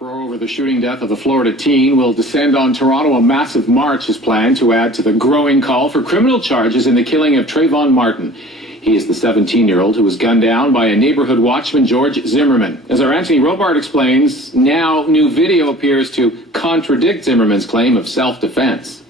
Uproar over the shooting death of a Florida teen will descend on Toronto. A massive march is planned to add to the growing call for criminal charges in the killing of Trayvon Martin. He is the 17-year-old who was gunned down by a neighborhood watchman, George Zimmerman. As our Anthony Robart explains, now new video appears to contradict Zimmerman's claim of self-defense.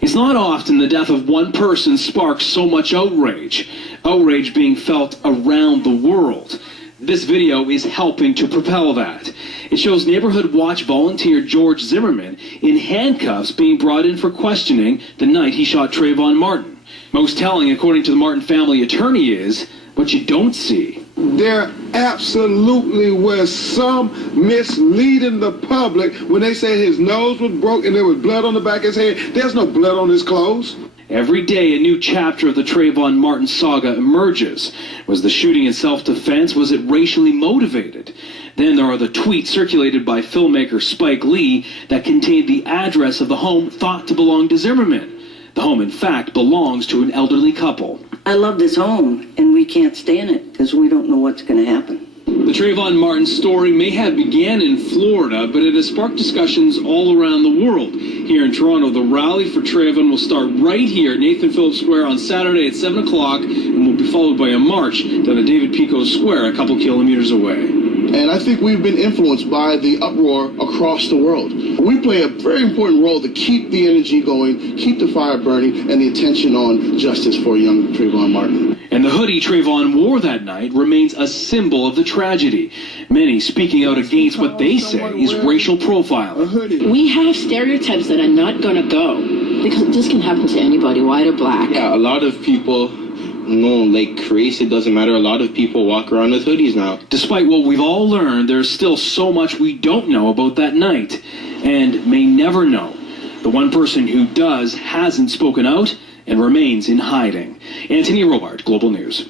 It's not often the death of one person sparks so much outrage. Outrage being felt around the world. This video is helping to propel that. It shows Neighborhood Watch volunteer George Zimmerman in handcuffs being brought in for questioning the night he shot Trayvon Martin. Most telling, according to the Martin family attorney, is what you don't see. There absolutely was some misleading the public when they said his nose was broke and there was blood on the back of his head. There's no blood on his clothes. Every day, a new chapter of the Trayvon Martin saga emerges. Was the shooting in self-defense? Was it racially motivated? Then there are the tweets circulated by filmmaker Spike Lee that contained the address of the home thought to belong to Zimmerman. The home, in fact, belongs to an elderly couple. I love this home, and we can't stay in it because we don't know what's going to happen. The Trayvon Martin story may have began in Florida, but it has sparked discussions all around the world. Here in Toronto, the rally for Trayvon will start right here at Nathan Phillips Square on Saturday at 7 o'clock and will be followed by a march down to David Pico Square a couple kilometers away. And I think we've been influenced by the uproar across the world. We play a very important role to keep the energy going, keep the fire burning, and the attention on justice for young Trayvon Martin. And the hoodie Trayvon wore that night remains a symbol of the tragedy. Many speaking out against what they say is racial profiling. We have stereotypes that are not going to go because this can happen to anybody, white or black. Yeah, a lot of people, like race, it doesn't matter. A lot of people walk around with hoodies now. Despite what we've all learned, there's still so much we don't know about that night and may never know. The one person who does hasn't spoken out and remains in hiding. Anthony Robart, Global News.